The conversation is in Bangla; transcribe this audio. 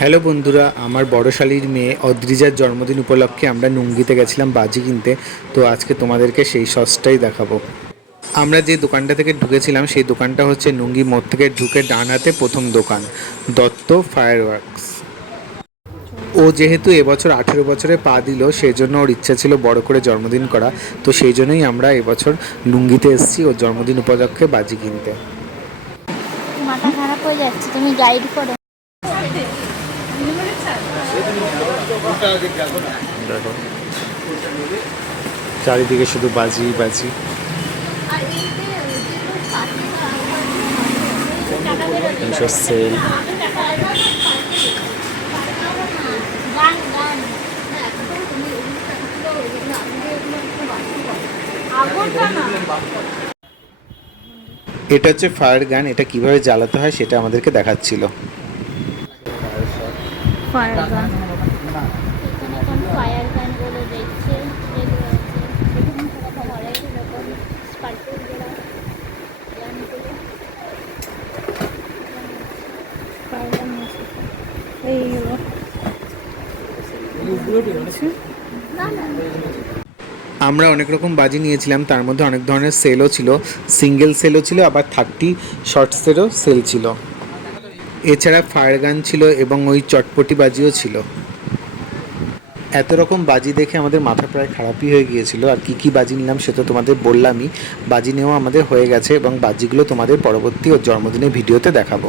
হ্যালো বন্ধুরা, আমার বড় শালীর মেয়ে অদ্রিজার জন্মদিন উপলক্ষে আমরা নুঙ্গিতে গেছিলাম বাজি কিনতে। তো আজকে তোমাদেরকে সেই সসটাই দেখাবো। আমরা যে দোকানটা থেকে ঢুকেছিলাম সেই দোকানটা হচ্ছে নুঙ্গি মোড় থেকে ঢুকে ডান হাতে প্রথম দোকান, দত্ত ফায়ারওয়ার্কস। ও যেহেতু এবছর 18 বছরে পা দিল, সেই জন্য ওর ইচ্ছা ছিল বড় করে জন্মদিন করা। তো সেই জন্যই আমরা এবছর নুঙ্গিতে এসেছি ওর জন্মদিন উপলক্ষে বাজি কিনতে। মাথা খারাপ হয়ে যাচ্ছে, তুমি গাইড করো। দেখো চারিদিকে শুধু বাজি বাজি। সেল এটা হচ্ছে ফায়ার গান, এটা কিভাবে জ্বালাতে হয় সেটা আমাদেরকে দেখাচ্ছিল। ফায়ার গান, এখানে কোন ফায়ার গান গুলো দেখছে, যেগুলো আছে দেখুন সব অনেক রকম স্পার্কেল গুলো গানগুলো ফায়ার গান আছে। এইগুলো না না আমরা অনেক রকম বাজি নিয়েছিলাম, তার মধ্যে অনেক ধরনের সেলও ছিল, সিঙ্গেল সেলও ছিল, আবার 30 শর্টসেরও সেল ছিল। এছাড়া ফায়ার গান ছিল এবং ওই চটপটি বাজিও ছিল। এত রকম বাজি দেখে আমাদের মাথা প্রায় খারাপই হয়ে গিয়েছিল। আর কি কি বাজি নিলাম সে তো তোমাদের বললামই। বাজি নেওয়া আমাদের হয়ে গেছে এবং বাজিগুলো তোমাদের পরবর্তী ওর জন্মদিনের ভিডিওতে দেখাবো।